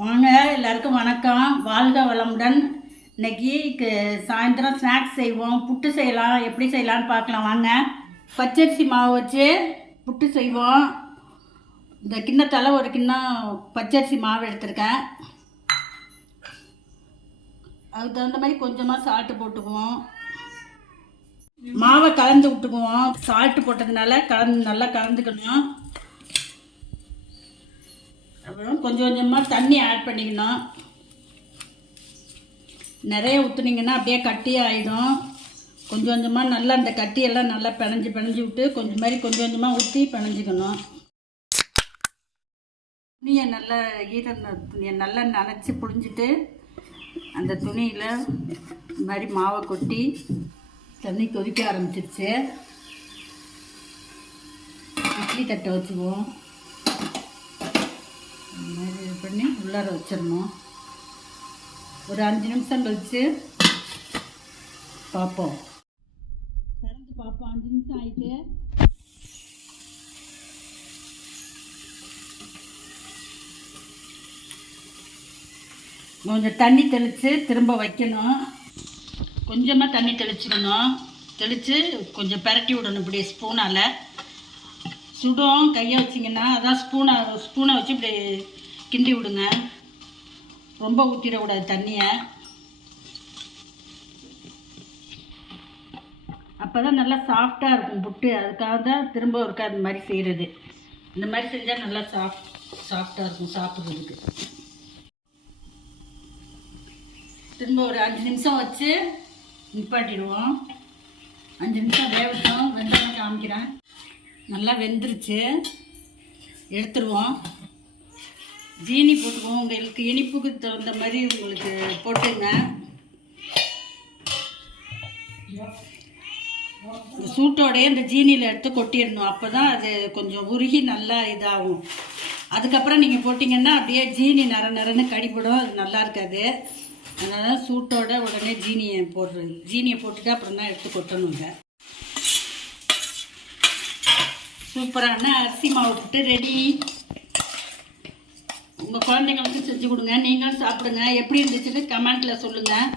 வாங்க எல்லாருக்கும் வணக்கம். வாழ்க வளமுடன். இன்னைக்கு சாயந்தரம் ஸ்நாக்ஸ் செய்வோம். புட்டு செய்யலாம். எப்படி செய்யலான்னு பார்க்கலாம் வாங்க. பச்சரிசி மாவு வச்சு புட்டு செய்வோம். இந்த கிண்ணத்தால் ஒரு கிண்ணம் பச்சரிசி மாவு எடுத்திருக்கேன். அதுக்கு தகுந்த மாதிரி கொஞ்சமாக சால்ட்டு போட்டுக்குவோம். மாவை கலந்து விட்டுக்குவோம். சால்ட்டு போட்டதுனால நல்லா கலந்துக்கணும். அப்புறம் கொஞ்சம் கொஞ்சமாக தண்ணி ஆட் பண்ணிக்கணும். நிறைய ஊற்றுனீங்கன்னா அப்படியே கட்டி ஆகிடும். கொஞ்சம் கொஞ்சமாக நல்லா அந்த கட்டியெல்லாம் நல்லா பிணைஞ்சு விட்டு கொஞ்சம் கொஞ்சமாக ஊற்றி பிணைஞ்சிக்கணும். துணியை நல்லா துணியை நல்லா நனைச்சி புழிஞ்சிட்டு அந்த துணியில் இந்த மாதிரி மாவை கொட்டி தண்ணி கொதிக்க ஆரம்பிச்சிருச்சு. இட்லி தட்டை வச்சுக்குவோம். இந்த மாதிரி இது பண்ணி உள்ளார வச்சிடணும். ஒரு 5 நிமிஷம் கழித்து பார்ப்போம். திறந்து பார்ப்போம். 5 நிமிஷம் ஆகிட்டு கொஞ்சம் தண்ணி தெளித்து திரும்ப வைக்கணும். கொஞ்சமாக தண்ணி தெளித்து கொஞ்சம் பிரட்டி விடணும். இப்படி ஸ்பூனால் சுடும். கையை வச்சிங்கன்னா அதான் ஸ்பூனை வச்சு இப்படி கிண்டி விடுங்க. ரொம்ப ஊற்றிடக்கூடாது தண்ணியை. அப்போ தான் நல்லா சாஃப்டாக இருக்கும் புட்டு. அதுக்காக தான் திரும்ப ஒருக்கா அந்த மாதிரி செய்கிறது. இந்த மாதிரி செஞ்சால் நல்லா சாஃப்டாக இருக்கும் சாப்பிட்றதுக்கு. திரும்ப ஒரு 5 நிமிஷம் வச்சு நிப்பாட்டிடுவோம். 5 நிமிஷம் வேகட்டும். வெந்தோம் காமிக்கிறேன். நல்லா வெந்துருச்சு. எடுத்துருவோம். ஜீனி போட்டுக்குவோம். உங்களுக்கு இனிப்புக்கு தகுந்த மாதிரி உங்களுக்கு போட்டுங்க. சூட்டோடையே இந்த ஜீனியில் எடுத்து கொட்டிடணும். அப்போ தான் அது கொஞ்சம் உருகி நல்லா இதாகும். அதுக்கப்புறம் நீங்கள் போட்டிங்கன்னா அப்படியே ஜீனி நரன்னு கடிப்படும். அது நல்லா இருக்காது. அதனால் சூட்டோட உடனே ஜீனியை போட்டுட்டு அப்புறம் தான் எடுத்து கொட்டணுங்க. சூப்பரான அரிசி மாவு புட்டு ரெடி. உங்கள் குழந்தைங்களுக்கு செஞ்சு கொடுங்க. நீங்களும் சாப்பிடுங்க. எப்படி இருந்துச்சுன்னு கமெண்ட்டில் சொல்லுங்கள்.